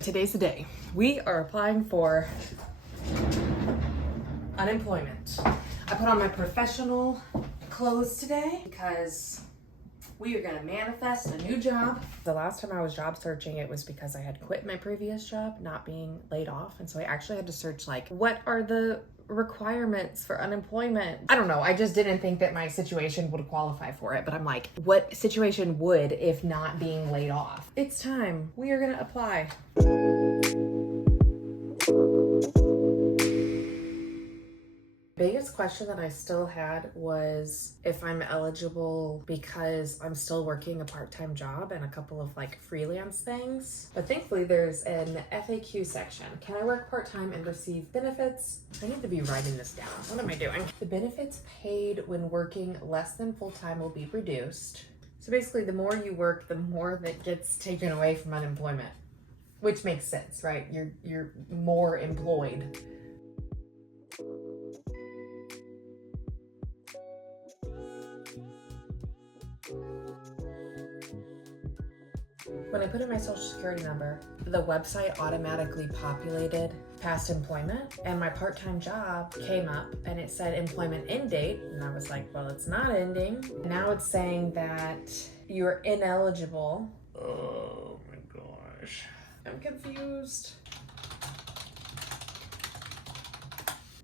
Today's the day. We are applying for unemployment. I put on my professional clothes today because we are gonna manifest a new job. The last time I was job searching, it was because I had quit my previous job, not being laid off. And so I actually had to search like, what are the requirements for unemployment? I don't know. I just didn't think that my situation would qualify for it. But I'm like, what situation would if not being laid off? It's time. We are gonna apply. Biggest question that I still had was if I'm eligible because I'm still working a part-time job and a couple of like freelance things. But thankfully there's an FAQ section. Can I work part-time and receive benefits? I need to be writing this down. What am I doing? The benefits paid when working less than full-time will be reduced. So basically the more you work, the more that gets taken away from unemployment, which makes sense, right? You're more employed. When I put in my social security number, the website automatically populated past employment and my part-time job came up and it said employment end date. And I was like, well, it's not ending. Now it's saying that you're ineligible. Oh my gosh. I'm confused.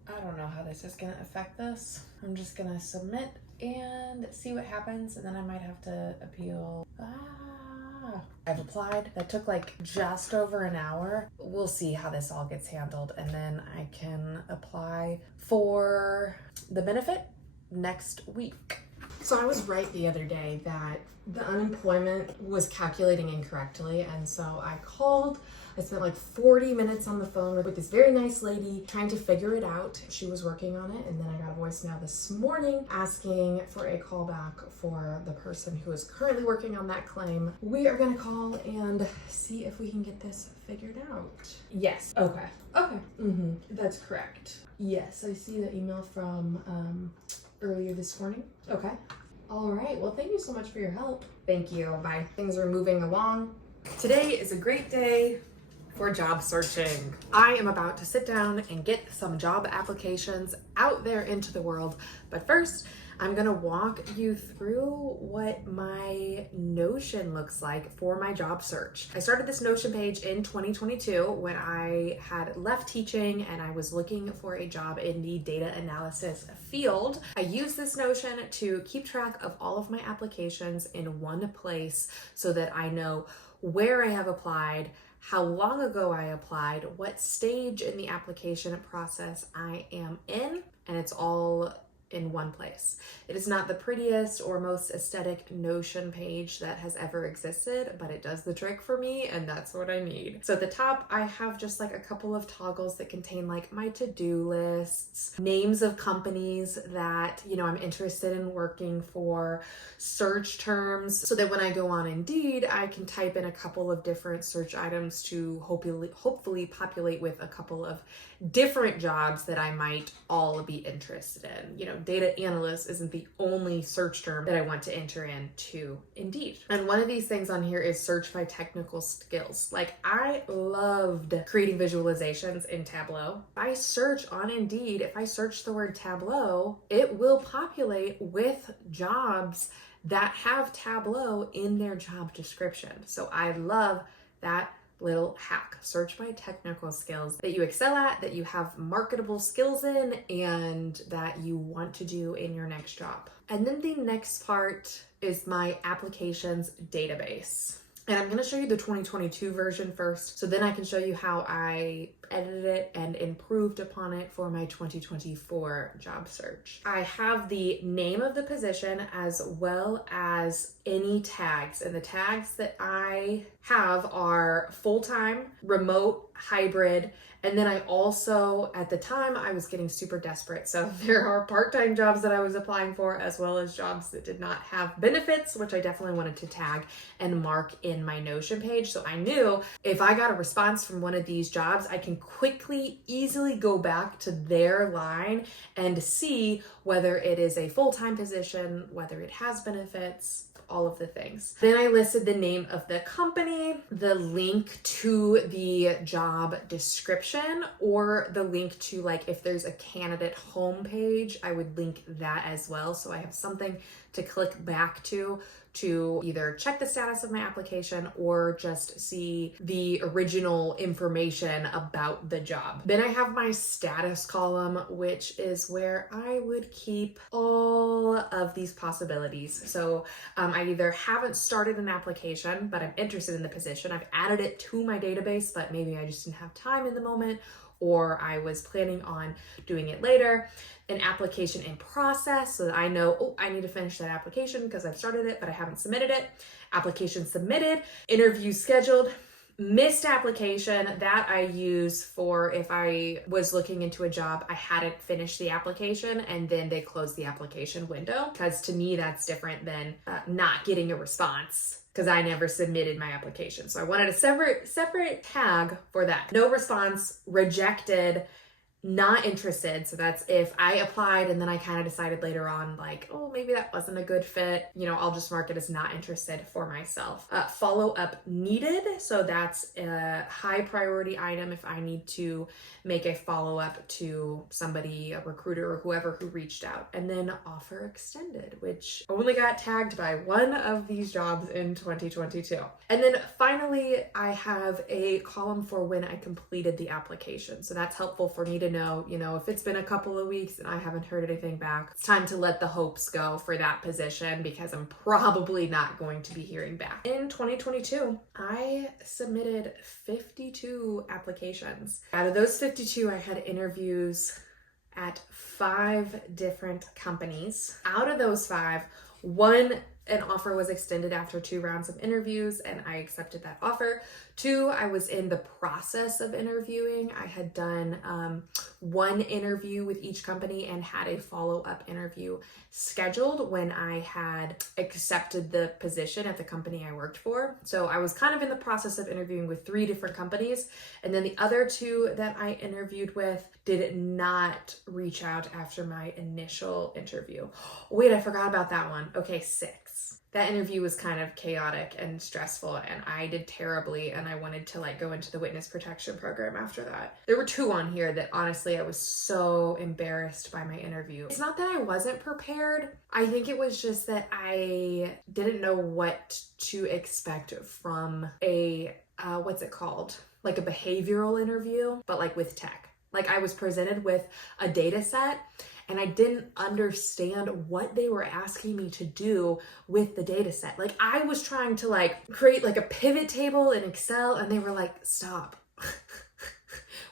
I don't know how this is gonna affect this. I'm just gonna submit and see what happens, and then I might have to appeal. I've applied. That took like just over an hour. We'll see how this all gets handled, and then I can apply for the benefit next week. So I was right the other day that the unemployment was calculating incorrectly, and so I called. I spent like 40 minutes on the phone with this very nice lady trying to figure it out. She was working on it, and then I got a voicemail this morning asking for a callback for the person who is currently working on that claim. We are gonna call and see if we can get this figured out. Yes, okay, that's correct. Yes, I see the email from earlier this morning. Okay. All right, well, thank you so much for your help. Thank you, bye. Things are moving along. Today is a great day for job searching. I am about to sit down and get some job applications out there into the world. But first, I'm gonna walk you through what my Notion looks like for my job search. I started this Notion page in 2022 when I had left teaching and I was looking for a job in the data analysis field. I use this Notion to keep track of all of my applications in one place so that I know where I have applied, how long ago I applied, what stage in the application process I am in, and it's all in one place. It is not the prettiest or most aesthetic Notion page that has ever existed, but it does the trick for me, and that's what I need. So at the top, I have just like a couple of toggles that contain like my to-do lists, names of companies that, I'm interested in working for, search terms, so that when I go on Indeed, I can type in a couple of different search items to hopefully populate with a couple of different jobs that I might all be interested in. Data analyst isn't the only search term that I want to enter into Indeed. And one of these things on here is search by technical skills. Like, I loved creating visualizations in Tableau. If I search on Indeed, if I search the word Tableau, it will populate with jobs that have Tableau in their job description. So I love that little hack. Search by technical skills that you excel at, that you have marketable skills in, and that you want to do in your next job. And then the next part is my applications database. And I'm going to show you the 2022 version first, so then I can show you how I edited it and improved upon it for my 2024 job search. I have the name of the position as well as any tags, and the tags that I have are full-time, remote, hybrid, and then I also, at the time, I was getting super desperate. So there are part-time jobs that I was applying for, as well as jobs that did not have benefits, which I definitely wanted to tag and mark in my Notion page. So I knew if I got a response from one of these jobs, I can quickly, easily go back to their line and see whether it is a full-time position, whether it has benefits, all of the things. Then I listed the name of the company, the link to the job description, or the link to, like, if there's a candidate homepage, I would link that as well. So I have something to click back to either check the status of my application or just see the original information about the job. Then I have my status column, which is where I would keep all of these possibilities. So I either haven't started an application, but I'm interested in the position. I've added it to my database, but maybe I just didn't have time in the moment, or I was planning on doing it later. An application in process, so that I know, oh, I need to finish that application because I've started it, but I haven't submitted it. Application submitted, interview scheduled. Missed application, that I use for if I was looking into a job, I hadn't finished the application and then they closed the application window, because to me that's different than not getting a response, because I never submitted my application. So I wanted a separate tag for that. No response, rejected, not interested. So that's if I applied and then I kind of decided later on, like, oh, maybe that wasn't a good fit, I'll just mark it as not interested for myself. Follow up needed. So that's a high priority item if I need to make a follow up to somebody, a recruiter or whoever who reached out. And then offer extended, which only got tagged by one of these jobs in 2022. And then finally, I have a column for when I completed the application. So that's helpful for me to know, if it's been a couple of weeks and I haven't heard anything back, it's time to let the hopes go for that position, because I'm probably not going to be hearing back. In 2022, I submitted 52 applications. Out of those 52, I had interviews at 5 different companies. Out of those 5, an offer was extended after 2 rounds of interviews and I accepted that offer. 2, I was in the process of interviewing. I had done 1 interview with each company and had a follow-up interview scheduled when I had accepted the position at the company I worked for. So I was kind of in the process of interviewing with 3 different companies. And then the other 2 that I interviewed with did not reach out after my initial interview. Wait, I forgot about that one. Okay, 6. That interview was kind of chaotic and stressful and I did terribly and I wanted to go into the witness protection program after that. There were 2 on here that honestly I was so embarrassed by my interview. It's not that I wasn't prepared. I think it was just that I didn't know what to expect from a, what's it called? Like a behavioral interview, but with tech. I was presented with a data set and I didn't understand what they were asking me to do with the data set. I was trying to create a pivot table in Excel and they were like, stop.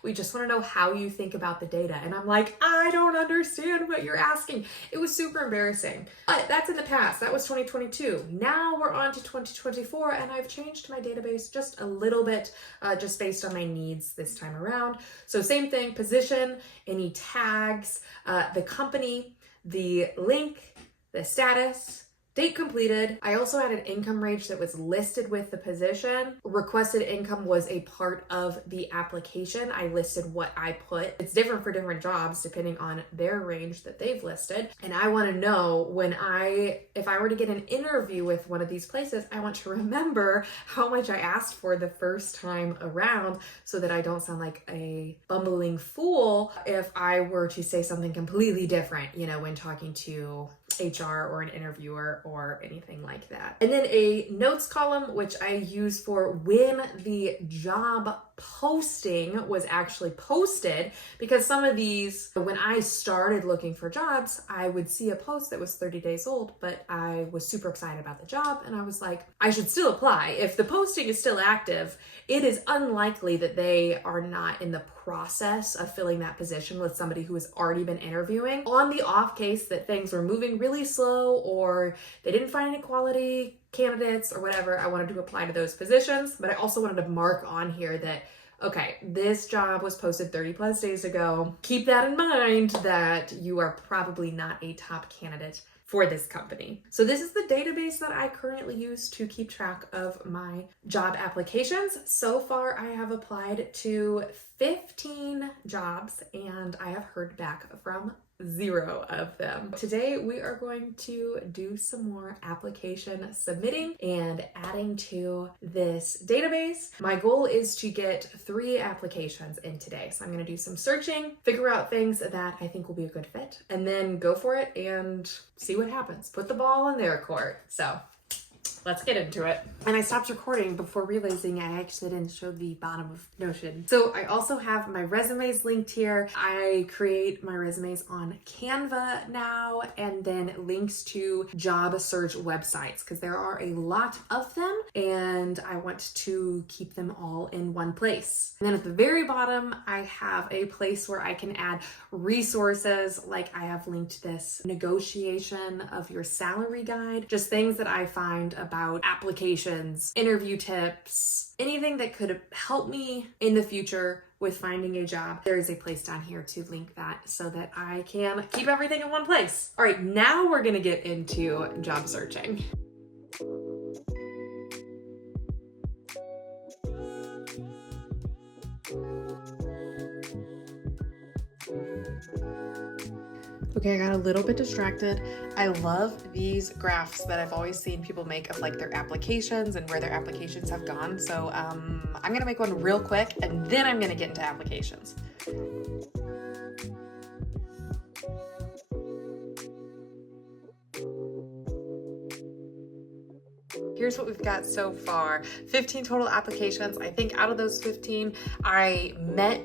We just want to know how you think about the data. And I'm like, I don't understand what you're asking. It was super embarrassing. But that's in the past. That was 2022. Now we're on to 2024 and I've changed my database just a little bit, just based on my needs this time around. So same thing, position, any tags, the company, the link, the status, date completed. I also had an income range that was listed with the position. Requested income was a part of the application. I listed what I put. It's different for different jobs depending on their range that they've listed. And I want to know if I were to get an interview with one of these places, I want to remember how much I asked for the first time around so that I don't sound like a bumbling fool if I were to say something completely different, when talking to HR or an interviewer or anything like that. And then a notes column, which I use for when the job posting was actually posted, because some of these, when I started looking for jobs, I would see a post that was 30 days old, but I was super excited about the job and I was like, I should still apply. If the posting is still active, it is unlikely that they are not in the process of filling that position with somebody who has already been interviewing. On the off case that things were moving really slow or they didn't find any quality candidates or whatever, I wanted to apply to those positions, but I also wanted to mark on here that, okay, this job was posted 30 plus days ago. Keep that in mind that you are probably not a top candidate for this company. So this is the database that I currently use to keep track of my job applications. So far, I have applied to 15 jobs and I have heard back from zero of them. Today we are going to do some more application submitting and adding to this database. My goal is to get 3 applications in today. So I'm going to do some searching, figure out things that I think will be a good fit, and then go for it and see what happens. Put the ball in their court. So let's get into it. And I stopped recording before realizing I actually didn't show the bottom of Notion. So I also have my resumes linked here. I create my resumes on Canva now, and then links to job search websites because there are a lot of them and I want to keep them all in one place. And then at the very bottom, I have a place where I can add resources, like I have linked this negotiation of your salary guide, just things that I find about applications, interview tips, anything that could help me in the future with finding a job. There is a place down here to link that so that I can keep everything in one place. All right, now we're gonna get into job searching. Okay, I got a little bit distracted. I love these graphs that I've always seen people make of like their applications and where their applications have gone. So I'm gonna make one real quick and then I'm gonna get into applications. Here's what we've got so far. 15 total applications. I think out of those 15, I met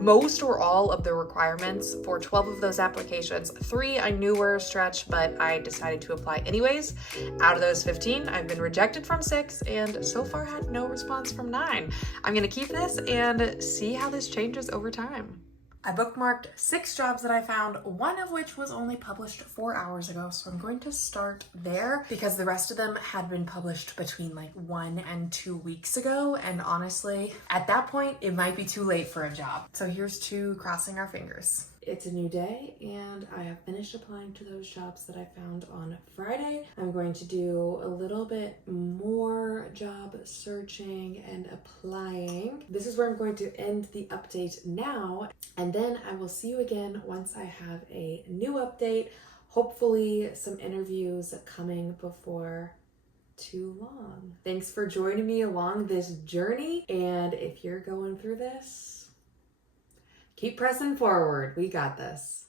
most or all of the requirements for 12 of those applications. 3 I knew were a stretch, but I decided to apply anyways. Out of those 15, I've been rejected from 6 and so far had no response from 9. I'm gonna keep this and see how this changes over time. I bookmarked 6 jobs that I found, one of which was only published 4 hours ago, so I'm going to start there because the rest of them had been published between like 1 and 2 weeks ago, and honestly, at that point, it might be too late for a job. So here's to crossing our fingers. It's a new day and I have finished applying to those jobs that I found on Friday. I'm going to do a little bit more job searching and applying. This is where I'm going to end the update now, and then I will see you again once I have a new update. Hopefully some interviews coming before too long. Thanks for joining me along this journey, and if you're going through this, keep pressing forward. We got this.